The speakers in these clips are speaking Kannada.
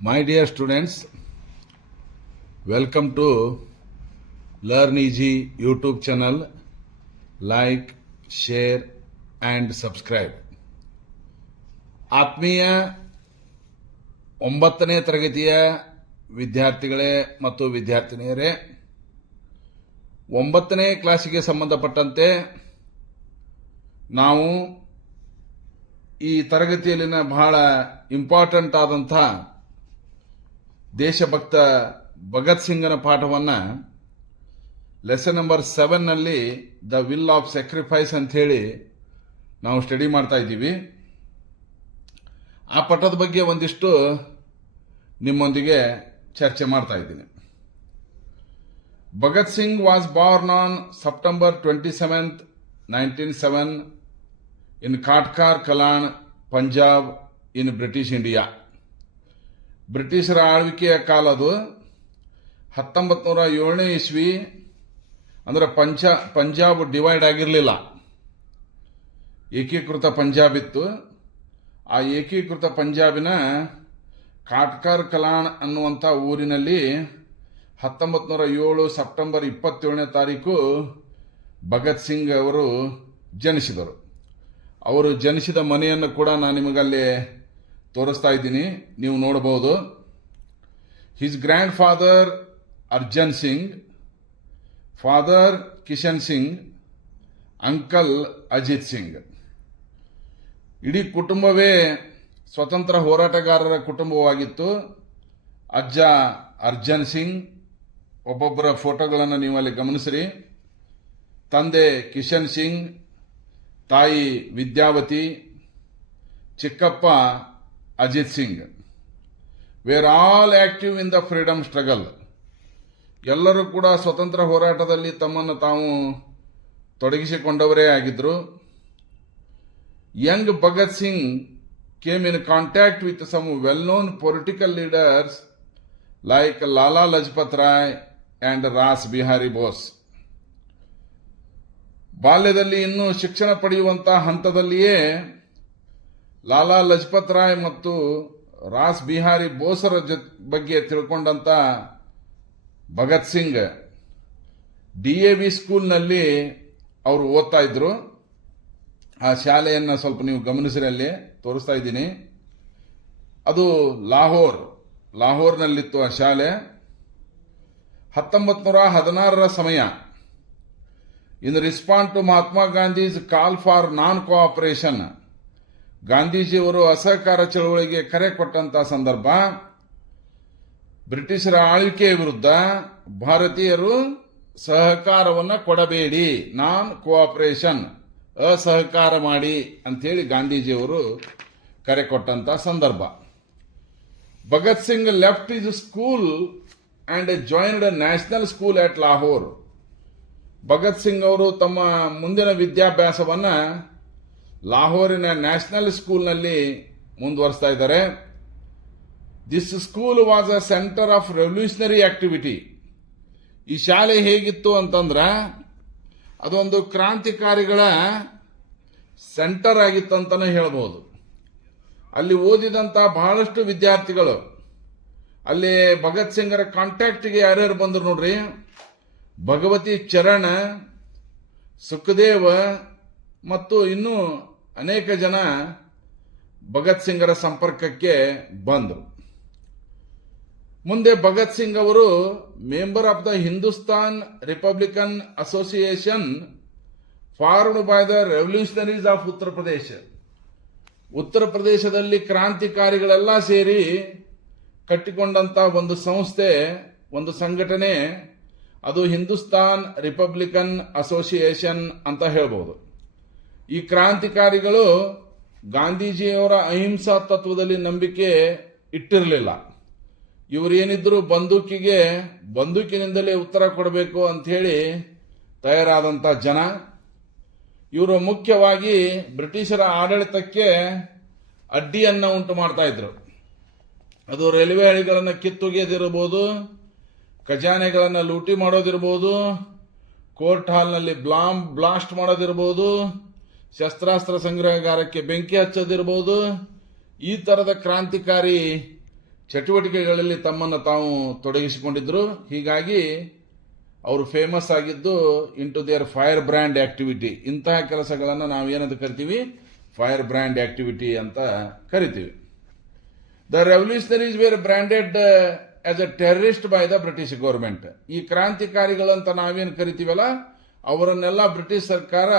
My dear students, welcome to Learn Easy YouTube channel. Like, share and subscribe. ಆತ್ಮೀಯ 9ನೇ ತರಗತಿಯ ವಿದ್ಯಾರ್ಥಿಗಳೇ ಮತ್ತು ವಿದ್ಯಾರ್ಥಿನಿಯರೇ, 9ನೇ ಕ್ಲಾಸಿಗೆ ಸಂಬಂಧಪಟ್ಟಂತೆ ನಾವು ಈ ತರಗತಿಯಲ್ಲಿನ ಬಹಳ ಇಂಪಾರ್ಟೆಂಟ್ ಆದಂಥ ದೇಶಭಕ್ತ ಭಗತ್ ಸಿಂಗನ ಪಾಠವನ್ನು ಲೆಸನ್ ನಂಬರ್ 7 ನಲ್ಲಿ ದ ವಿಲ್ ಆಫ್ ಸ್ಯಾಕ್ರಿಫೈಸ್ ಅಂತ ಹೇಳಿ ನಾವು ಸ್ಟಡಿ ಮಾಡ್ತಾ ಇದ್ದೀವಿ. ಆ ಪಾಠದ ಬಗ್ಗೆ ಒಂದಿಷ್ಟು ನಿಮ್ಮೊಂದಿಗೆ ಚರ್ಚೆ ಮಾಡ್ತಾ ಇದ್ದೀನಿ. Bhagat Singh was born on September 27, 1907 in Khatkar Kalan, Punjab in British India. ಬ್ರಿಟಿಷರ ಆಳ್ವಿಕೆಯ ಕಾಲದು 1907ನೇ ಇಸ್ವಿ. ಅಂದರೆ ಪಂಜಾಬ್ ಡಿವೈಡ್ ಆಗಿರಲಿಲ್ಲ, ಏಕೀಕೃತ ಪಂಜಾಬ್ ಇತ್ತು. ಆ ಏಕೀಕೃತ ಪಂಜಾಬಿನ ಕಾಟ್ಕಾರ್ ಕಲಾನ್ ಅನ್ನುವಂಥ ಊರಿನಲ್ಲಿ 1907 ಸೆಪ್ಟೆಂಬರ್ 27ನೇ ತಾರೀಕು ಭಗತ್ ಸಿಂಗ್ ಅವರು ಜನಿಸಿದರು. ಅವರು ಜನಿಸಿದ ಮನೆಯನ್ನು ಕೂಡ ನಾನು ನಿಮಗಲ್ಲಿ ತೋರಿಸ್ತಾ ಇದ್ದೀನಿ, ನೀವು ನೋಡಬಹುದು. His grandfather Arjan Singh, father Kishan Singh, uncle Ajit Singh. ಇಡೀ ಕುಟುಂಬವೇ ಸ್ವತಂತ್ರ ಹೋರಾಟಗಾರರ ಕುಟುಂಬವಾಗಿತ್ತು. ಅಜ್ಜ ಅರ್ಜನ್ ಸಿಂಗ್, ಒಬ್ಬೊಬ್ಬರ ಫೋಟೋಗಳನ್ನು ನೀವು ಅಲ್ಲಿ ಗಮನಿಸಿರಿ. ತಂದೆ ಕಿಶನ್ ಸಿಂಗ್, ತಾಯಿ ವಿದ್ಯಾವತಿ, ಚಿಕ್ಕಪ್ಪ Ajit Singh. Were all active in the freedom struggle. ಎಲ್ಲರೂ ಕೂಡ ಸ್ವತಂತ್ರ ಹೋರಾಟದಲ್ಲಿ ತಮ್ಮನ್ನು ತಾವು ತೊಡಗಿಸಿಕೊಂಡವರೇ ಆಗಿದ್ರು. Young Bhagat Singh came in contact with some well-known political leaders like Lala Lajpat Rai and Ras Bihari Bose. ಬಾಲ್ಯದಲ್ಲಿ ಇನ್ನೂ ಶಿಕ್ಷಣ ಪಡೆಯುವಂಥ ಹಂತದಲ್ಲಿಯೇ ಲಾಲಾ ಲಜಪತ್ ರಾಯ್ ಮತ್ತು ರಾಸ್ ಬಿಹಾರಿ ಬೋಸರ ಬಗ್ಗೆ ತಿಳ್ಕೊಂಡಂತ ಭಗತ್ ಸಿಂಗ್ DAV ಸ್ಕೂಲ್ನಲ್ಲಿ ಅವರು ಓದ್ತಾ ಇದ್ರು. ಆ ಶಾಲೆಯನ್ನು ಸ್ವಲ್ಪ ನೀವು ಗಮನಿಸಿರಿ, ಅಲ್ಲಿ ತೋರಿಸ್ತಾ ಇದ್ದೀನಿ. ಅದು ಲಾಹೋರ್ನಲ್ಲಿತ್ತು ಆ ಶಾಲೆ. 1916ರ ಸಮಯ. In respond to Mahatma Gandhi's call for non cooperation, ಗಾಂಧೀಜಿಯವರು ಅಸಹಕಾರ ಚಳವಳಿಗೆ ಕರೆ ಕೊಟ್ಟಂತ ಸಂದರ್ಭ, ಬ್ರಿಟಿಷರ ಆಳ್ವಿಕೆಯ ವಿರುದ್ಧ ಭಾರತೀಯರು ಸಹಕಾರವನ್ನು ಕೊಡಬೇಡಿ, ನಾನ್ ಕೋಆಪರೇಷನ್, ಅಸಹಕಾರ ಮಾಡಿ ಅಂತೇಳಿ ಗಾಂಧೀಜಿಯವರು ಕರೆ ಕೊಟ್ಟಂತ ಸಂದರ್ಭ. Bhagat Singh left his school and joined national school at Lahore. Bhagat Singh ಅವರು ತಮ್ಮ ಮುಂದಿನ ವಿದ್ಯಾಭ್ಯಾಸವನ್ನ ಲಾಹೋರಿನ ನ್ಯಾಷನಲ್ ಸ್ಕೂಲ್ನಲ್ಲಿ ಮುಂದುವರಿಸ್ತಾ ಇದ್ದಾರೆ. This school was a centre of revolutionary activity. ಈ ಶಾಲೆ ಹೇಗಿತ್ತು ಅಂತಂದ್ರೆ ಅದೊಂದು ಕ್ರಾಂತಿಕಾರಿಗಳ ಸೆಂಟರ್ ಆಗಿತ್ತು ಅಂತಾನೆ ಹೇಳಬಹುದು. ಅಲ್ಲಿ ಓದಿದಂತ ಬಹಳಷ್ಟು ವಿದ್ಯಾರ್ಥಿಗಳು, ಅಲ್ಲಿ ಭಗತ್ ಸಿಂಗರ ಕಾಂಟ್ಯಾಕ್ಟ್ಗೆ ಯಾರ್ಯಾರು ಬಂದ್ರು ನೋಡ್ರಿ. ಭಗವತಿ ಚರಣ್, ಸುಖದೇವ್ ಮತ್ತು ಇನ್ನೂ ಅನೇಕ ಜನ ಭಗತ್ ಸಿಂಗರ ಸಂಪರ್ಕಕ್ಕೆ ಬಂದರು. ಮುಂದೆ ಭಗತ್ ಸಿಂಗ್ ಅವರು member of the Hindustan Republican association formed by the revolutionaries of Uttar Pradesh. ಉತ್ತರ ಪ್ರದೇಶದಲ್ಲಿ ಕ್ರಾಂತಿಕಾರಿಗಳೆಲ್ಲ ಸೇರಿ ಕಟ್ಟಿಕೊಂಡಂತ ಒಂದು ಸಂಸ್ಥೆ, ಒಂದು ಸಂಘಟನೆ, ಅದು ಹಿಂದೂಸ್ತಾನ್ ರಿಪಬ್ಲಿಕನ್ ಅಸೋಸಿಯೇಷನ್ ಅಂತ ಹೇಳ್ಬೋದು. ಈ ಕ್ರಾಂತಿಕಾರಿಗಳು ಗಾಂಧೀಜಿಯವರ ಅಹಿಂಸಾ ತತ್ವದಲ್ಲಿ ನಂಬಿಕೆ ಇಟ್ಟಿರಲಿಲ್ಲ. ಇವರೇನಿದ್ರು ಬಂದೂಕಿನಿಂದಲೇ ಉತ್ತರ ಕೊಡಬೇಕು ಅಂತ ಹೇಳಿ ತಯಾರಾದಂಥ ಜನ. ಇವರು ಮುಖ್ಯವಾಗಿ ಬ್ರಿಟಿಷರ ಆಡಳಿತಕ್ಕೆ ಅಡ್ಡಿಯನ್ನ ಉಂಟು ಮಾಡ್ತಾ ಇದ್ರು. ಅದು ರೈಲ್ವೆ ಹಳಿಗಳನ್ನು ಕಿತ್ತೊಗೆಯದಿರಬಹುದು, ಖಜಾನೆಗಳನ್ನು ಲೂಟಿ ಮಾಡೋದಿರಬಹುದು, ಕೋರ್ಟ್ ಹಾಲ್ನಲ್ಲಿ ಬ್ಲಾಸ್ಟ್ ಮಾಡೋದಿರಬಹುದು, ಶಸ್ತ್ರಾಸ್ತ್ರ ಸಂಗ್ರಹಗಾರಕ್ಕೆ ಬೆಂಕಿ ಹಚ್ಚೋದಿರಬಹುದು. ಈ ತರದ ಕ್ರಾಂತಿಕಾರಿ ಚಟುವಟಿಕೆಗಳಲ್ಲಿ ತಮ್ಮನ್ನು ತಾವು ತೊಡಗಿಸಿಕೊಂಡಿದ್ರು. ಹೀಗಾಗಿ ಅವರು ಫೇಮಸ್ ಆಗಿದ್ದು into their firebrand activity. ಇಂತಹ ಕೆಲಸಗಳನ್ನು ನಾವು ಏನಂತ ಕರಿತೀವಿ? ಫೈರ್ ಬ್ರ್ಯಾಂಡ್ ಆಕ್ಟಿವಿಟಿ ಅಂತ ಕರಿತೀವಿ. The revolutionaries were branded as a terrorist by the British government. ಈ ಕ್ರಾಂತಿಕಾರಿಗಳಂತ ನಾವೇನು ಕರಿತೀವಲ್ಲ, ಅವರನ್ನೆಲ್ಲ ಬ್ರಿಟಿಷ್ ಸರ್ಕಾರ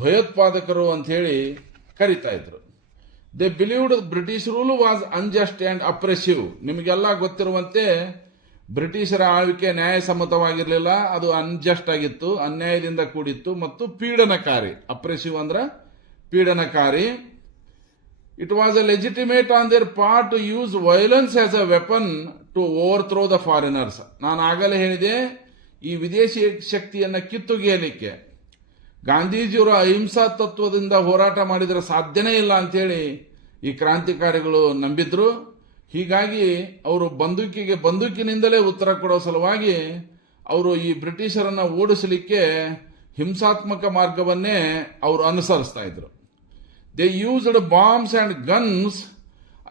ಭಯೋತ್ಪಾದಕರು ಅಂತ ಹೇಳಿ ಕರಿತಾ ಇದ್ರು. They believed British rule was unjust and oppressive. ನಿಮಗೆಲ್ಲ ಗೊತ್ತಿರುವಂತೆ ಬ್ರಿಟಿಷರ ಆಳ್ವಿಕೆ ನ್ಯಾಯಸಮ್ಮತವಾಗಿರಲಿಲ್ಲ, ಅದು ಅನ್ಜಸ್ಟ್ ಆಗಿತ್ತು, ಅನ್ಯಾಯದಿಂದ ಕೂಡಿತ್ತು ಮತ್ತು ಪೀಡನಕಾರಿ. ಅಪ್ರೆಸಿವ್ ಅಂದ್ರೆ ಪೀಡನಕಾರಿ. It was a legitimate on their part to use violence as a weapon to overthrow the foreigners. ನಾನು ಆಗಲೇ ಹೇಳಿದೆ, ಈ ವಿದೇಶಿ ಶಕ್ತಿಯನ್ನು ಕಿತ್ತೊಗೆಯಲಿಕ್ಕೆ ಗಾಂಧೀಜಿಯವರು ಅಹಿಂಸಾ ತತ್ವದಿಂದ ಹೋರಾಟ ಮಾಡಿದರೆ ಸಾಧ್ಯನೇ ಇಲ್ಲ ಅಂತೇಳಿ ಈ ಕ್ರಾಂತಿಕಾರಿಗಳು ನಂಬಿದ್ರು. ಹೀಗಾಗಿ ಅವರು ಬಂದೂಕಿನಿಂದಲೇ ಉತ್ತರ ಕೊಡೋ ಸಲುವಾಗಿ ಅವರು ಈ ಬ್ರಿಟಿಷರನ್ನು ಓಡಿಸಲಿಕ್ಕೆ ಹಿಂಸಾತ್ಮಕ ಮಾರ್ಗವನ್ನೇ ಅವರು ಅನುಸರಿಸ್ತಾ ಇದ್ರು. They used bombs and guns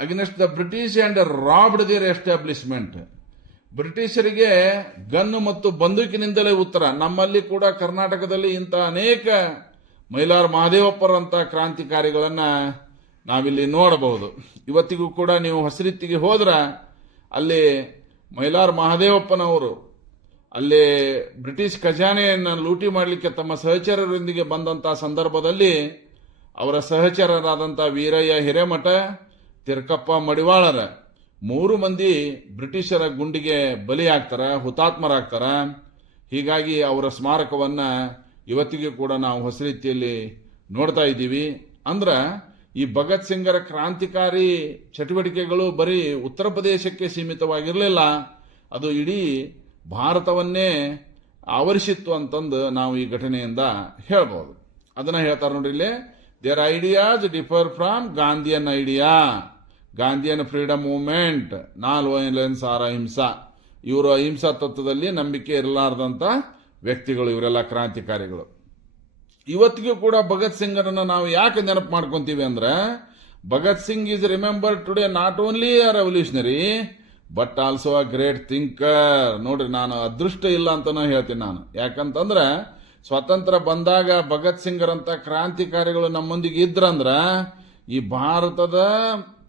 against the British and robbed their establishment. ಬ್ರಿಟಿಷರಿಗೆ ಗನ್ನು ಮತ್ತು ಬಂದೂಕಿನಿಂದಲೇ ಉತ್ತರ. ನಮ್ಮಲ್ಲಿ ಕೂಡ ಕರ್ನಾಟಕದಲ್ಲಿ ಇಂಥ ಅನೇಕ ಮೈಲಾರ್ ಮಹದೇವಪ್ಪರಂತ ಕ್ರಾಂತಿಕಾರಿಗಳನ್ನ ನಾವಿಲ್ಲಿ ನೋಡಬಹುದು. ಇವತ್ತಿಗೂ ಕೂಡ ನೀವು ಹೊಸರಿತ್ತಿಗೆ ಹೋದ್ರ ಅಲ್ಲಿ ಮೈಲಾರ್ ಮಹದೇವಪ್ಪನವರು ಅಲ್ಲಿ ಬ್ರಿಟಿಷ್ ಖಜಾನೆಯನ್ನು ಲೂಟಿ ಮಾಡಲಿಕ್ಕೆ ತಮ್ಮ ಸಹಚರರೊಂದಿಗೆ ಬಂದಂತಹ ಸಂದರ್ಭದಲ್ಲಿ ಅವರ ಸಹಚರರಾದಂಥ ವೀರಯ್ಯ ಹಿರೇಮಠ, ತಿರ್ಕಪ್ಪ ಮಡಿವಾಳರ 3 ಮಂದಿ ಬ್ರಿಟಿಷರ ಗುಂಡಿಗೆ ಬಲಿಯಾಗ್ತಾರ, ಹುತಾತ್ಮರಾಗ್ತಾರ. ಹೀಗಾಗಿ ಅವರ ಸ್ಮಾರಕವನ್ನ ಇವತ್ತಿಗೂ ಕೂಡ ನಾವು ಹೊಸ ರೀತಿಯಲ್ಲಿ ನೋಡ್ತಾ ಇದ್ದೀವಿ. ಅಂದ್ರ ಈ ಭಗತ್ ಸಿಂಗರ ಕ್ರಾಂತಿಕಾರಿ ಚಟುವಟಿಕೆಗಳು ಬರೀ ಉತ್ತರ ಪ್ರದೇಶಕ್ಕೆ ಸೀಮಿತವಾಗಿರಲಿಲ್ಲ, ಅದು ಇಡೀ ಭಾರತವನ್ನೇ ಆವರಿಸಿತ್ತು ಅಂತಂದು ನಾವು ಈ ಘಟನೆಯಿಂದ ಹೇಳ್ಬೋದು. ಅದನ್ನ ಹೇಳ್ತಾರೆ ನೋಡ್ರಿ ಇಲ್ಲಿ. Their ideas differ from Gandhian idea, Gandhian freedom movement, non violence or ahimsa. ಇವರು ಅಹಿಂಸಾ ತತ್ವದಲ್ಲಿ ನಂಬಿಕೆ ಇರಲಾರದಂತ ವ್ಯಕ್ತಿಗಳು ಇವರೆಲ್ಲ ಕ್ರಾಂತಿಕಾರಿಗಳು. ಇವತ್ತಿಗೂ ಕೂಡ ಭಗತ್ ಸಿಂಗರನ್ನು ನಾವು ಯಾಕೆ ನೆನಪು ಮಾಡ್ಕೊಂತೀವಿ ಅಂದ್ರೆ, Bhagat Singh is remember today not only a revolutionary but also a great thinker. ನೋಡ್ರಿ, ನಾನು ಅದೃಷ್ಟ ಇಲ್ಲ ಅಂತಾನು ಹೇಳ್ತೀನಿ ನಾನು. ಯಾಕಂತಂದ್ರೆ ಸ್ವಾತಂತ್ರ್ಯ ಬಂದಾಗ ಭಗತ್ ಸಿಂಗರಂತ ಕ್ರಾಂತಿಕಾರಿಗಳು ನಮ್ಮೊಂದಿಗೆ ಇದ್ರಂದ್ರ ಈ ಭಾರತದ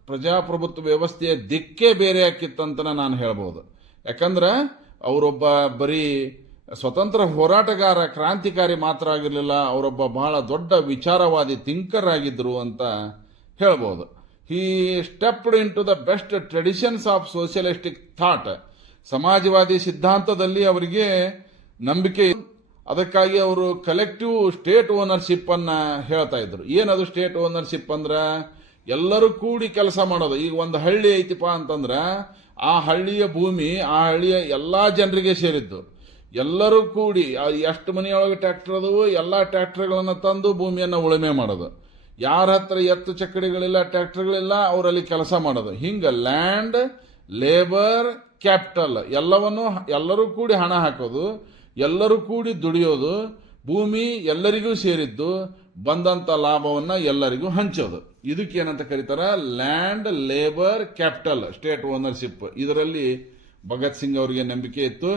ಪ್ರಜಾಪ್ರಭುತ್ವ ವ್ಯವಸ್ಥೆಯ ದಿಕ್ಕೇ ಬೇರೆ ಆಕಿತ್ತಂತ ನಾನು ಹೇಳ್ಬೋದು. ಯಾಕಂದ್ರೆ ಅವರೊಬ್ಬ ಬರೀ ಸ್ವತಂತ್ರ ಹೋರಾಟಗಾರ, ಕ್ರಾಂತಿಕಾರಿ ಮಾತ್ರ ಆಗಿರಲಿಲ್ಲ, ಅವರೊಬ್ಬ ಬಹಳ ದೊಡ್ಡ ವಿಚಾರವಾದಿ ಥಿಂಕರ್ ಆಗಿದ್ರು ಅಂತ ಹೇಳ್ಬೋದು. He stepped into the best traditions of socialistic thought. ಸಮಾಜವಾದಿ ಸಿದ್ಧಾಂತದಲ್ಲಿ ಅವರಿಗೆ ನಂಬಿಕೆ, ಅದಕ್ಕಾಗಿ ಅವರು ಕಲೆಕ್ಟಿವ್ ಸ್ಟೇಟ್ ಓನರ್ಶಿಪ್ ಅನ್ನ ಹೇಳ್ತಾ ಇದ್ರು. ಏನದು ಸ್ಟೇಟ್ ಓನರ್ಶಿಪ್ ಅಂದ್ರ ಎಲ್ಲರೂ ಕೂಡಿ ಕೆಲಸ ಮಾಡೋದು. ಈಗ ಒಂದು ಹಳ್ಳಿ ಐತಿಪ್ಪ ಅಂತಂದ್ರ ಆ ಹಳ್ಳಿಯ ಭೂಮಿ ಆ ಹಳ್ಳಿಯ ಎಲ್ಲಾ ಜನರಿಗೆ ಸೇರಿದ್ದು. ಎಲ್ಲರೂ ಕೂಡಿ ಎಷ್ಟು ಮನೆಯೊಳಗೆ ಟ್ರ್ಯಾಕ್ಟರ್ ಅದವು, ಎಲ್ಲಾ ಟ್ರ್ಯಾಕ್ಟರ್ಗಳನ್ನು ತಂದು ಭೂಮಿಯನ್ನು ಉಳುಮೆ ಮಾಡೋದು. ಯಾರ ಹತ್ರ ಎತ್ತು ಚಕ್ಕಡಿಗಳಿಲ್ಲ, ಟ್ರ್ಯಾಕ್ಟರ್ಗಳಿಲ್ಲ, ಅವರಲ್ಲಿ ಕೆಲಸ ಮಾಡೋದು. ಹಿಂಗ ಲ್ಯಾಂಡ್, ಲೇಬರ್, ಕ್ಯಾಪಿಟಲ್ ಎಲ್ಲರೂ ಕೂಡಿ ಹಣ ಹಾಕೋದು, ಎಲ್ಲರೂ ಕೂಡಿ ದುಡಿಯೋದು, ಭೂಮಿ ಎಲ್ಲರಿಗೂ ಸೇರಿದ್ದು, ಬಂದಂತ ಲಾಭವನ್ನ ಎಲ್ಲರಿಗೂ ಹಂಚೋದು. ಇದಕ್ಕೇನಂತ ಕರೀತಾರ? Land, labour, capital, state ownership. ಇದರಲ್ಲಿ ಭಗತ್ ಸಿಂಗ್ ಅವರಿಗೆ ನಂಬಿಕೆ ಇತ್ತು.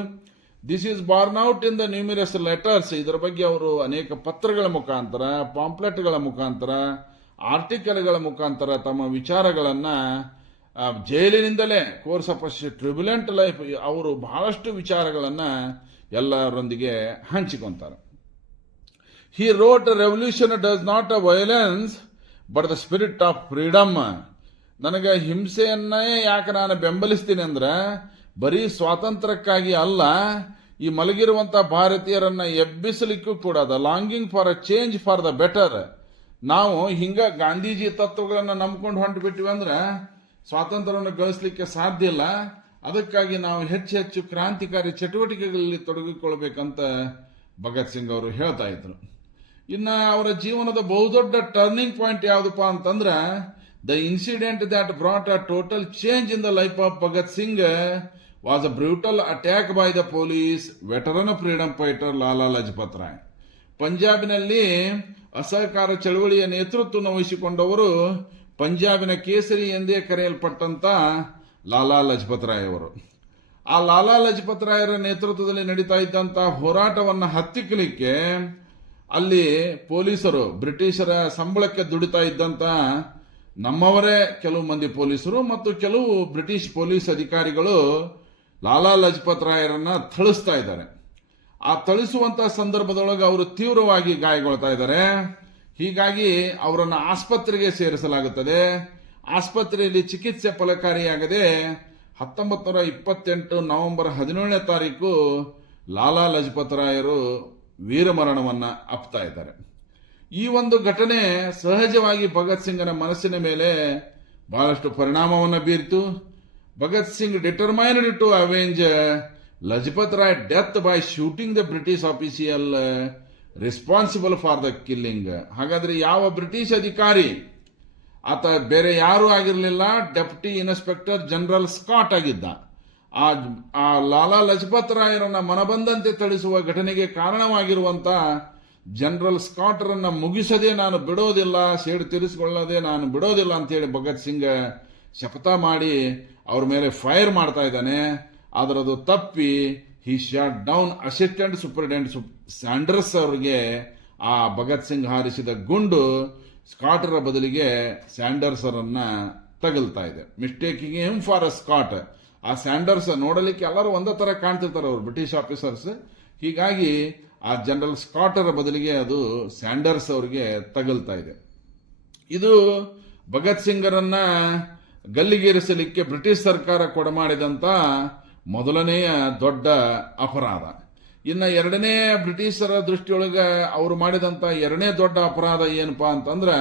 This is born out in the numerous letters. ಇದರ ಬಗ್ಗೆ ಅವರು ಅನೇಕ ಪತ್ರಗಳ ಮುಖಾಂತರ, ಪಾಂಪ್ಲೆಟ್ಗಳ ಮುಖಾಂತರ, ಆರ್ಟಿಕಲ್ಗಳ ಮುಖಾಂತರ ತಮ್ಮ ವಿಚಾರಗಳನ್ನ ಜೈಲಿನಿಂದಲೇ ಕೋರ್ಸ್ ಆಫ್ ಟ್ರಿಬ್ಯುಲೆಂಟ್ ಲೈಫ್ ಅವರು ಬಹಳಷ್ಟು ವಿಚಾರಗಳನ್ನ ಎಲ್ಲರೊಂದಿಗೆ ಹಂಚಿಕೊಂತಾರೆ. He wrote revolution does not a violence but the spirit of freedom. ನನಗೆ ಹಿಂಸೆಯನ್ನೇ ಯಾಕೆ ನಾನು ಬೆಂಬಲಿಸ್ತೀನಿ ಅಂದ್ರೆ ಬರೀ ಸ್ವಾತಂತ್ರ್ಯಕ್ಕಾಗಿ ಅಲ್ಲ, ಈ ಮಲಗಿರುವಂತ ಭಾರತೀಯರನ್ನ ಎಬ್ಬಿಸಲಿಕ್ಕೂ ಕೂಡ the longing for a change for the better. ನಾವು ಹಿಂಗ ಗಾಂಧೀಜಿ ತತ್ವಗಳನ್ನು ನಂಬ್ಕೊಂಡು ಹೊಂಟುಬಿಟ್ಟಿವಿ ಅಂದ್ರೆ ಸ್ವಾತಂತ್ರ್ಯವನ್ನು ಗಳಿಸಲಿಕ್ಕೆ ಸಾಧ್ಯ ಇಲ್ಲ. ಅದಕ್ಕಾಗಿ ನಾವು ಹೆಚ್ಚು ಕ್ರಾಂತಿಕಾರಿ ಚಟುವಟಿಕೆಗಳಲ್ಲಿ ತೊಡಗಿಕೊಳ್ಬೇಕಂತ ಭಗತ್ ಸಿಂಗ್ ಅವರು ಹೇಳ್ತಾ ಇದ್ರು. ಇನ್ನ ಅವರ ಜೀವನದ ಬಹುದೊಡ್ಡ ಟರ್ನಿಂಗ್ ಪಾಯಿಂಟ್ ಯಾವುದಪ್ಪ ಅಂತಂದ್ರೆ the incident that brought a total change in the life of Bhagat Singh was a brutal attack by the police veteran freedom fighter Lala Lajpat Rai. ಪಂಜಾಬಿನಲ್ಲಿ ಅಸಹಕಾರ ಚಳವಳಿಯ ನೇತೃತ್ವವನ್ನು ವಹಿಸಿಕೊಂಡವರು, ಪಂಜಾಬಿನ ಕೇಸರಿ ಎಂದೇ ಕರೆಯಲ್ಪಟ್ಟಂತ ಲಾಲಾ ಲಜಪತ್ ರಾಯ್ ಅವರು. ಆ ಲಾಲಾ ಲಜಪತ್ ರಾಯರ ನೇತೃತ್ವದಲ್ಲಿ ನಡೀತಾ ಇದ್ದಂತ ಹೋರಾಟವನ್ನು ಹತ್ತಿಕ್ಕಲಿಕ್ಕೆ ಅಲ್ಲಿ ಪೊಲೀಸರು, ಬ್ರಿಟಿಷರ ಸಂಬಳಕ್ಕೆ ದುಡಿತಾ ಇದ್ದಂತ ನಮ್ಮವರೇ ಕೆಲವು ಮಂದಿ ಪೊಲೀಸರು ಮತ್ತು ಕೆಲವು ಬ್ರಿಟಿಷ್ ಪೊಲೀಸ್ ಅಧಿಕಾರಿಗಳು ಲಾಲಾ ಲಜಪತ್ ರಾಯರನ್ನ ಥಳಿಸ್ತಾ ಇದ್ದಾರೆ. ಆ ಥಳಿಸುವಂತ ಸಂದರ್ಭದೊಳಗೆ ಅವರು ತೀವ್ರವಾಗಿ ಗಾಯಗೊಳ್ತಾ ಇದ್ದಾರೆ. ಹೀಗಾಗಿ ಅವರನ್ನು ಆಸ್ಪತ್ರೆಗೆ ಸೇರಿಸಲಾಗುತ್ತದೆ. ಆಸ್ಪತ್ರೆಯಲ್ಲಿ ಚಿಕಿತ್ಸೆ ಫಲಕಾರಿಯಾಗದೆ 1928 ನವೆಂಬರ್ 17ನೇ ತಾರೀಕು ಲಾಲಾ ಲಜಪತ್ ರಾಯರು ವೀರಮರಣವನ್ನ ಅಪ್ತಾ ಇದ್ದಾರೆ. ಈ ಒಂದು ಘಟನೆ ಸಹಜವಾಗಿ ಭಗತ್ ಸಿಂಗನ ಮನಸ್ಸಿನ ಮೇಲೆ ಬಹಳಷ್ಟು ಪರಿಣಾಮವನ್ನು ಬೀರಿತು. Bhagat Singh determined to avenge Lajpat Rai death by shooting the British official responsible for the killing. ಹಾಗಾದ್ರೆ ಯಾವ ಬ್ರಿಟಿಷ್ ಅಧಿಕಾರಿ, ಆತ ಬೇರೆ ಯಾರೂ ಆಗಿರಲಿಲ್ಲ, ಡೆಪ್ಟಿ ಇನ್ಸ್ಪೆಕ್ಟರ್ ಜನರಲ್ ಸ್ಕಾಟ್ ಆಗಿದ್ದ. ಆ ಲಾಲಾ ಲಜಪತ್ ರಾಯರನ್ನ ಮನಬಂದಂತೆ ಥಳಿಸುವ ಘಟನೆಗೆ ಕಾರಣವಾಗಿರುವಂತ ಜನರಲ್ ಸ್ಕಾಟ್ರನ್ನ ಮುಗಿಸದೆ ನಾನು ಬಿಡೋದಿಲ್ಲ, ಸೇಡು ತೀರಿಸಿಕೊಳ್ಳದೆ ನಾನು ಬಿಡೋದಿಲ್ಲ ಅಂತೇಳಿ ಭಗತ್ ಸಿಂಗ್ ಶಪಥ ಮಾಡಿ ಅವ್ರ ಮೇಲೆ ಫೈರ್ ಮಾಡ್ತಾ ಇದ್ದಾನೆ. ಅದರದು ತಪ್ಪಿ he shot down assistant superintendent Sanders ಅವರಿಗೆ ಆ ಭಗತ್ ಸಿಂಗ್ ಹಾರಿಸಿದ ಗುಂಡು ಸ್ಕಾಟರ ಬದಲಿಗೆ ಸ್ಯಾಂಡರ್ಸ್ ಅವರನ್ನ ತಗಲ್ತಾ ಇದೆ. ಮಿಸ್ಟೇಕಿಂಗ್ ಹಿಮ್ ಫಾರ್ ಅ ಸ್ಕಾಟ್. ಆ ಸ್ಯಾಂಡರ್ಸ್ ನೋಡಲಿಕ್ಕೆ ಎಲ್ಲರೂ ಒಂದೇ ತರ ಕಾಣ್ತಿರ್ತಾರೆ, ಅವರು ಬ್ರಿಟಿಷ್ ಆಫೀಸರ್ಸ್. ಹೀಗಾಗಿ ಆ ಜನರಲ್ ಸ್ಕಾಟರ ಬದಲಿಗೆ ಅದು ಸ್ಯಾಂಡರ್ಸ್ ಅವರಿಗೆ ತಗಲ್ತಾ ಇದೆ. ಇದು ಭಗತ್ ಸಿಂಗರನ್ನ ಗಲ್ಲಿಗೇರಿಸಲಿಕ್ಕೆ ಬ್ರಿಟಿಷ್ ಸರ್ಕಾರ ಕೊಡಮಾಡಿದಂತ ಮೊದಲನೆಯ ದೊಡ್ಡ ಅಪರಾಧ. ಇನ್ನು ಎರಡನೇ ಬ್ರಿಟಿಷರ ದೃಷ್ಟಿಯೊಳಗೆ ಅವರು ಮಾಡಿದಂತ ಎರಡನೇ ದೊಡ್ಡ ಅಪರಾಧ ಏನಪ್ಪಾ ಅಂತಂದ್ರೆ,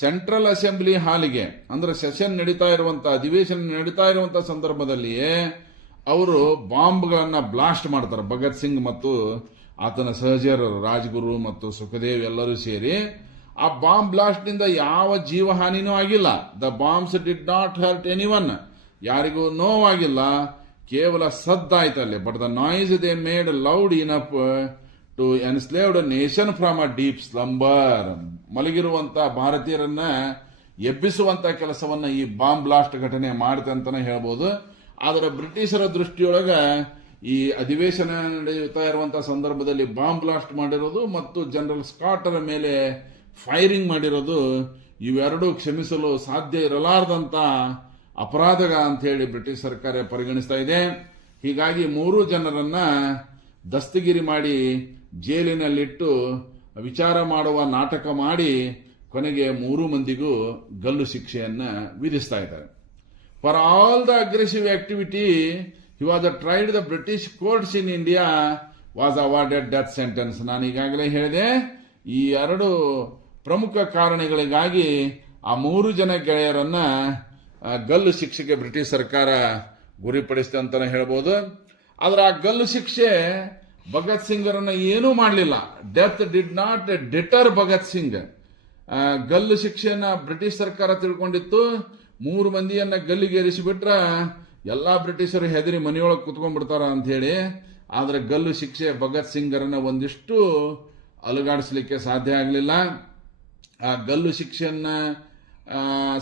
ಸೆಂಟ್ರಲ್ ಅಸೆಂಬ್ಲಿ ಹಾಲಿಗೆ ಅಂದ್ರೆ ಸೆಷನ್ ನಡೀತಾ ಇರುವಂತ, ಅಧಿವೇಶನ ನಡೀತಾ ಇರುವಂತ ಸಂದರ್ಭದಲ್ಲಿಯೇ ಅವರು ಬಾಂಬ್ಗಳನ್ನ ಬ್ಲಾಸ್ಟ್ ಮಾಡ್ತಾರೆ. ಭಗತ್ ಸಿಂಗ್ ಮತ್ತು ಆತನ ಸಹಚರರು ರಾಜ್ಗುರು ಮತ್ತು ಸುಖದೇವ್ ಎಲ್ಲರೂ ಸೇರಿ ಆ ಬಾಂಬ್ ಬ್ಲಾಸ್ಟ್ ನಿಂದ ಯಾವ ಜೀವಹಾನಿನೂ ಆಗಿಲ್ಲ. The bombs did not hurt anyone. ಯಾರಿಗೂ ನೋವಾಗಿಲ್ಲ, ಕೇವಲ ಸದ್ದಾಯ್ತಲ್ಲಿ. But the noise they made loud enough to enslaved nation from a deep slumber. ಮಲಗಿರುವಂತ ಭಾರತೀಯರನ್ನ ಎಬ್ಬಿಸುವಂತ ಕೆಲಸವನ್ನ ಈ ಬಾಂಬ್ ಬ್ಲಾಸ್ಟ್ ಘಟನೆ ಮಾಡುತ್ತೆ ಅಂತಾನೆ ಹೇಳ್ಬೋದು. ಆದರೆ ಬ್ರಿಟಿಷರ ದೃಷ್ಟಿಯೊಳಗ ಈ ಅಧಿವೇಶನ ನಡೆಯುತ್ತಾ ಇರುವಂತಹ ಸಂದರ್ಭದಲ್ಲಿ ಬಾಂಬ್ ಬ್ಲಾಸ್ಟ್ ಮಾಡಿರೋದು ಮತ್ತು ಜನರಲ್ ಸ್ಕಾಟರ ಮೇಲೆ ಫೈರಿಂಗ್ ಮಾಡಿರೋದು ಇವೆರಡೂ ಕ್ಷಮಿಸಲು ಸಾಧ್ಯ ಇರಲಾರದಂತ ಅಪರಾಧ ಅಂತ ಹೇಳಿ ಬ್ರಿಟಿಷ್ ಸರ್ಕಾರ ಪರಿಗಣಿಸ್ತಾ ಇದೆ. ಹೀಗಾಗಿ 3 ಜನರನ್ನ ದಸ್ತಗಿರಿ ಮಾಡಿ ಜೈಲಿನಲ್ಲಿಟ್ಟು ವಿಚಾರ ಮಾಡುವ ನಾಟಕ ಮಾಡಿ ಕೊನೆಗೆ 3 ಮಂದಿಗೂ ಗಲ್ಲು ಶಿಕ್ಷೆಯನ್ನ ವಿಧಿಸ್ತಾ ಇದ್ದಾರೆ. For all the aggressive activity he was tried. The British courts in India was awarded death sentence. ನಾನು ಈಗಾಗಲೇ ಹೇಳಿದೆ, ಈ 2 ಪ್ರಮುಖ ಕಾರಣಗಳಿಗಾಗಿ ಆ 3 ಜನ ಗೆಳೆಯರನ್ನ ಗಲ್ಲು ಶಿಕ್ಷೆಗೆ ಬ್ರಿಟಿಷ್ ಸರ್ಕಾರ ಗುರಿಪಡಿಸಿದೆ ಅಂತಾನೆ ಹೇಳ್ಬೋದು. ಆದ್ರೆ ಆ ಗಲ್ಲು ಶಿಕ್ಷೆ ಭಗತ್ ಸಿಂಗರನ್ನ ಏನೂ ಮಾಡಲಿಲ್ಲ. Death did not deter Bhagat Singh. ಗಲ್ಲು ಶಿಕ್ಷೆಯನ್ನ ಬ್ರಿಟಿಷ್ ಸರ್ಕಾರ ತಿಳ್ಕೊಂಡಿತ್ತು. 3 ಮಂದಿಯನ್ನ ಗಲ್ಲಿಗೇರಿಸಿಬಿಟ್ರ ಎಲ್ಲಾ ಬ್ರಿಟಿಷರು ಹೆದರಿ ಮನೆಯೊಳಗೆ ಕುತ್ಕೊಂಡ್ಬಿಡ್ತಾರ ಅಂತ ಹೇಳಿ. ಆದ್ರೆ ಗಲ್ಲು ಶಿಕ್ಷೆ ಭಗತ್ ಸಿಂಗರನ್ನ ಒಂದಿಷ್ಟು ಅಲುಗಾಡಿಸ್ಲಿಕ್ಕೆ ಸಾಧ್ಯ ಆಗಲಿಲ್ಲ. ಆ ಗಲ್ಲು ಶಿಕ್ಷೆಯನ್ನ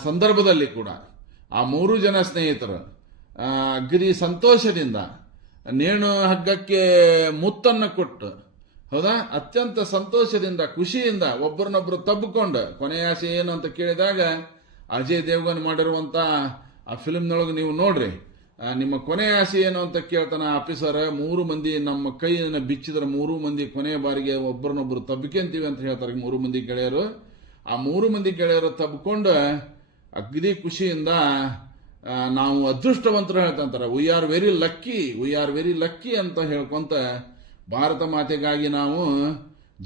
ಸಂದರ್ಭದಲ್ಲಿ ಕೂಡ ಆ 3 ಜನ ಸ್ನೇಹಿತರು ಅಗ್ರಿ ಸಂತೋಷದಿಂದ ನೇಣು ಹಗ್ಗಕ್ಕೆ ಮುತ್ತನ್ನು ಕೊಟ್ಟು, ಹೌದಾ, ಅತ್ಯಂತ ಸಂತೋಷದಿಂದ ಖುಷಿಯಿಂದ ಒಬ್ಬರನ್ನೊಬ್ರು ತಬ್ಬಿಕೊಂಡು ಕೊನೆಯ ಆಸೆ ಏನು ಅಂತ ಕೇಳಿದಾಗ ಅಜಯ್ ದೇವ್ಗನ್ ಮಾಡಿರುವಂತ ಆ ಫಿಲ್ಮ್ನೊಳಗೆ ನೀವು ನೋಡ್ರಿ, ನಿಮ್ಮ ಕೊನೆ ಆಸೆ ಏನು ಅಂತ ಕೇಳ್ತಾನ ಆಫೀಸರ್. 3 ಮಂದಿ ನಮ್ಮ ಕೈಯನ್ನು ಬಿಚ್ಚಿದ್ರೆ 3 ಮಂದಿ ಕೊನೆಯ ಬಾರಿಗೆ ಒಬ್ಬರನ್ನೊಬ್ರು ತಬ್ಬಿಕೆಂತೀವಿ ಅಂತ ಹೇಳ್ತಾರೆ 3 ಮಂದಿ ಗೆಳೆಯರು. ಆ 3 ಮಂದಿ ಗೆಳೆಯರು ತಬ್ಕೊಂಡು ಅಗ್ದಿ ಖುಷಿಯಿಂದ ನಾವು ಅದೃಷ್ಟವಂತರು ಹೇಳ್ತಂತಾರೆ. ವಿ ಆರ್ ವೆರಿ ಲಕ್ಕಿ ಅಂತ ಹೇಳ್ಕೊಂತ ಭಾರತ ಮಾತೆಗಾಗಿ ನಾವು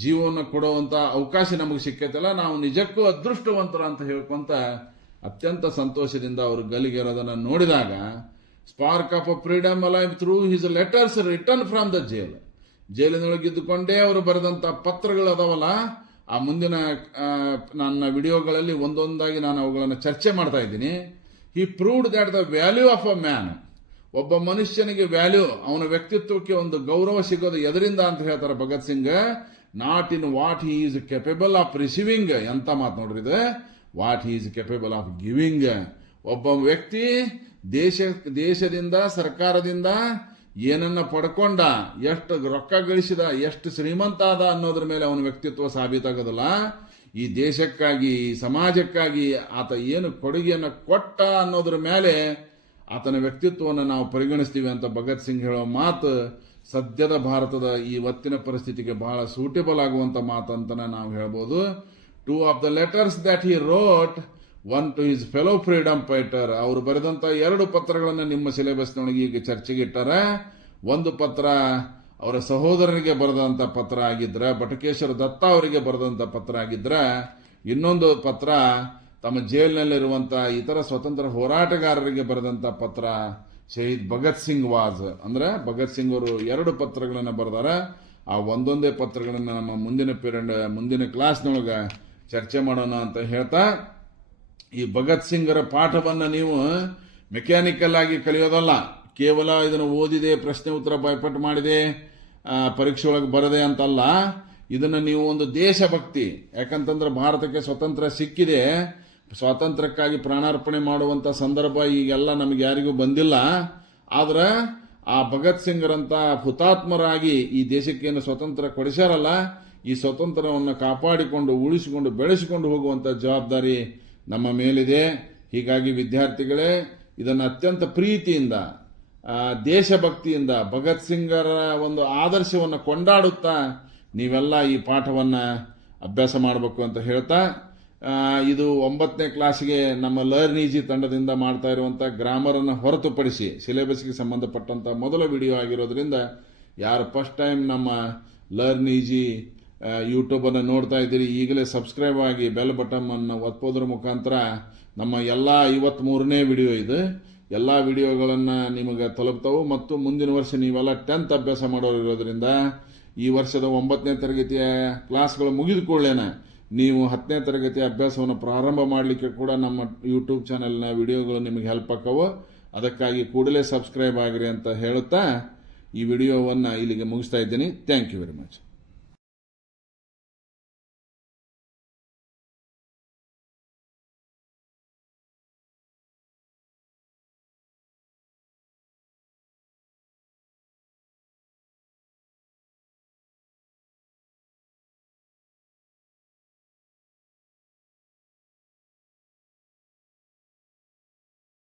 ಜೀವವನ್ನು ಕೊಡುವಂತ ಅವಕಾಶ ನಮಗೆ ಸಿಕ್ಕೈತಲ್ಲ, ನಾವು ನಿಜಕ್ಕೂ ಅದೃಷ್ಟವಂತರು ಅಂತ ಹೇಳ್ಕೊಂತ ಅತ್ಯಂತ ಸಂತೋಷದಿಂದ ಅವರು ಗಲ್ಲಿಗೇರೋದನ್ನು ನೋಡಿದಾಗ spark of freedom alive through his letters return from the jail. ಜೈಲಿನೊಳಗಿದ್ದುಕೊಂಡೇ ಅವರು ಬರೆದಂತ ಪತ್ರಗಳು ಅದಾವಲ್ಲ, ಆ ಮುಂದಿನ ನನ್ನ ವಿಡಿಯೋಗಳಲ್ಲಿ ಒಂದೊಂದಾಗಿ ನಾನು ಅವುಗಳನ್ನು ಚರ್ಚೆ ಮಾಡ್ತಾ ಇದ್ದೀನಿ. He proved that the value of a man. ಒಬ್ಬ ಮನುಷ್ಯನಿಗೆ ವ್ಯಾಲ್ಯೂ, ಅವನ ವ್ಯಕ್ತಿತ್ವಕ್ಕೆ ಒಂದು ಗೌರವ ಸಿಗೋದು ಎದರಿಂದ ಅಂತ ಹೇಳ್ತಾರೆ Bhagat Singh. Not in what he is capable of receiving. ಎಂತ ಮಾತು ನೋಡ್ರಿ ಇದು, what he is capable of giving. ಒಬ್ಬ ವ್ಯಕ್ತಿ ದೇಶದಿಂದ ಸರ್ಕಾರದಿಂದ ಏನನ್ನ ಪಡ್ಕೊಂಡ, ಎಷ್ಟು ರೊಕ್ಕ ಗಳಿಸಿದ, ಎಷ್ಟು ಶ್ರೀಮಂತ ಆದ ಅನ್ನೋದ್ರ ಮೇಲೆ ಅವನ ವ್ಯಕ್ತಿತ್ವ ಸಾಬೀತಾಗೋದಿಲ್ಲ. ಈ ದೇಶಕ್ಕಾಗಿ, ಸಮಾಜಕ್ಕಾಗಿ ಆತ ಏನು ಕೊಡುಗೆಯನ್ನು ಕೊಟ್ಟ ಅನ್ನೋದ್ರ ಮೇಲೆ ಆತನ ವ್ಯಕ್ತಿತ್ವವನ್ನು ನಾವು ಪರಿಗಣಿಸ್ತೀವಿ ಅಂತ ಭಗತ್ ಸಿಂಗ್ ಹೇಳೋ ಮಾತು ಸದ್ಯದ ಭಾರತದ ಈ ಒತ್ತಿನ ಪರಿಸ್ಥಿತಿಗೆ ಬಹಳ ಸೂಟೇಬಲ್ ಆಗುವಂತ ಮಾತಂತನ ನಾವು ಹೇಳ್ಬೋದು. 2 of the letters that he wrote, one to his fellow freedom fighter. ಅವರು ಬರೆದಂತ 2 ಪತ್ರಗಳನ್ನು ನಿಮ್ಮ ಸಿಲೆಬಸ್ನೊಳಗೆ ಈಗ ಚರ್ಚೆಗೆ ಇಟ್ಟಾರ. ಒಂದು ಪತ್ರ ಅವರ ಸಹೋದರನಿಗೆ ಬರೆದಂತ ಪತ್ರ ಆಗಿದ್ರ, ಬಟಕೇಶ್ವರ ದತ್ತ ಅವರಿಗೆ ಬರೆದಂತ ಪತ್ರ ಆಗಿದ್ರ, ಇನ್ನೊಂದು ಪತ್ರ ತಮ್ಮ ಜೈಲಿನಲ್ಲಿರುವಂತ ಇತರ ಸ್ವತಂತ್ರ ಹೋರಾಟಗಾರರಿಗೆ ಬರೆದಂತ ಪತ್ರ ಶಹೀದ್ ಭಗತ್ ಸಿಂಗ್ ವಾಜ್. ಅಂದ್ರೆ ಭಗತ್ ಸಿಂಗ್ ಅವರು 2 ಪತ್ರಗಳನ್ನು ಬರೆದಾರ. ಆ ಒಂದೊಂದೇ ಪತ್ರಗಳನ್ನು ನಮ್ಮ ಮುಂದಿನ ಕ್ಲಾಸ್ನೊಳಗ ಚರ್ಚೆ ಮಾಡೋಣ ಅಂತ ಹೇಳ್ತಾ, ಈ ಭಗತ್ ಸಿಂಗರ ಪಾಠವನ್ನ ನೀವು ಮೆಕ್ಯಾನಿಕಲ್ ಆಗಿ ಕಲಿಯೋದಲ್ಲ, ಕೇವಲ ಇದನ್ನು ಓದಿದೆ, ಪ್ರಶ್ನೆ ಉತ್ತರ ಬಾಯ್ಪಾಟ್ ಮಾಡಿದೆ, ಪರೀಕ್ಷೆ ಒಳಗೆ ಬರದೆ ಅಂತಲ್ಲ. ಇದನ್ನ ನೀವು ಒಂದು ದೇಶಭಕ್ತಿ, ಯಾಕಂತಂದ್ರೆ ಭಾರತಕ್ಕೆ ಸ್ವತಂತ್ರ ಸಿಕ್ಕಿದೆ, ಸ್ವಾತಂತ್ರ್ಯಕ್ಕಾಗಿ ಪ್ರಾಣಾರ್ಪಣೆ ಮಾಡುವಂತ ಸಂದರ್ಭ ಈಗೆಲ್ಲ ನಮಗೆ ಯಾರಿಗೂ ಬಂದಿಲ್ಲ. ಆದ್ರೆ ಆ ಭಗತ್ ಸಿಂಗರಂತ ಹುತಾತ್ಮರಾಗಿ ಈ ದೇಶಕ್ಕೇನು ಸ್ವತಂತ್ರ ಕೊಡಿಸ್ಯಾರಲ್ಲ, ಈ ಸ್ವತಂತ್ರವನ್ನು ಕಾಪಾಡಿಕೊಂಡು, ಉಳಿಸಿಕೊಂಡು, ಬೆಳೆಸಿಕೊಂಡು ಹೋಗುವಂತ ಜವಾಬ್ದಾರಿ ನಮ್ಮ ಮೇಲಿದೆ. ಹೀಗಾಗಿ ವಿದ್ಯಾರ್ಥಿಗಳೇ, ಇದನ್ನು ಅತ್ಯಂತ ಪ್ರೀತಿಯಿಂದ, ದೇಶಭಕ್ತಿಯಿಂದ, ಭಗತ್ ಸಿಂಗರ ಒಂದು ಆದರ್ಶವನ್ನು ಕೊಂಡಾಡುತ್ತಾ ನೀವೆಲ್ಲ ಈ ಪಾಠವನ್ನ ಅಭ್ಯಾಸ ಮಾಡಬೇಕು ಅಂತ ಹೇಳ್ತಾ, ಇದು 9ನೇ ಕ್ಲಾಸ್ಗೆ ನಮ್ಮ ಲರ್ನ್ ಈಜಿ ತಂಡದಿಂದ ಮಾಡ್ತಾ ಇರುವಂತ ಗ್ರಾಮರ್ ಅನ್ನು ಹೊರತುಪಡಿಸಿ ಸಿಲೆಬಸ್ಗೆ ಸಂಬಂಧಪಟ್ಟಂತ ಮೊದಲ ವಿಡಿಯೋ ಆಗಿರೋದ್ರಿಂದ ಯಾರು ಫಸ್ಟ್ ಟೈಮ್ ನಮ್ಮ ಲರ್ನ್ ಈಜಿ ಯೂಟ್ಯೂಬ್ ಅನ್ನು ನೋಡ್ತಾ ಇದ್ದೀರಿ, ಈಗಲೇ ಸಬ್ಸ್ಕ್ರೈಬ್ ಆಗಿ ಬೆಲ್ ಬಟನ್ ಅನ್ನು ಒತ್ತೋದ್ರ ಮುಖಾಂತರ ನಮ್ಮ ಎಲ್ಲಾ 53ನೇ ವಿಡಿಯೋ ಇದು, ಎಲ್ಲಾ ವಿಡಿಯೋಗಳನ್ನ ನಿಮಗೆ ತಲುಪ್ತಾವು. ಮತ್ತು ಮುಂದಿನ ವರ್ಷ ನೀವೆಲ್ಲ 10th ಅಭ್ಯಾಸ ಮಾಡೋರು ಇರೋದ್ರಿಂದ ಈ ವರ್ಷದ 9ನೇ ತರಗತಿಯ ಕ್ಲಾಸ್ಗಳು ಮುಗಿದ ಕೂಡಲೇನ ನೀವು 10ನೇ ತರಗತಿಯ ಅಭ್ಯಾಸವನ್ನು ಪ್ರಾರಂಭ ಮಾಡಲಿಕ್ಕೆ ಕೂಡ ನಮ್ಮ ಯೂಟ್ಯೂಬ್ ಚಾನೆಲ್ನ ವಿಡಿಯೋಗಳು ನಿಮಗೆ ಹೆಲ್ಪ್ ಆಕ್ಕವು. ಅದಕ್ಕಾಗಿ ಕೂಡಲೇ ಸಬ್ಸ್ಕ್ರೈಬ್ ಆಗಿರಿ ಅಂತ ಹೇಳುತ್ತಾ ಈ ವಿಡಿಯೋವನ್ನು ಇಲ್ಲಿಗೆ ಮುಗಿಸ್ತಾ ಇದ್ದೀನಿ. Thank you very much.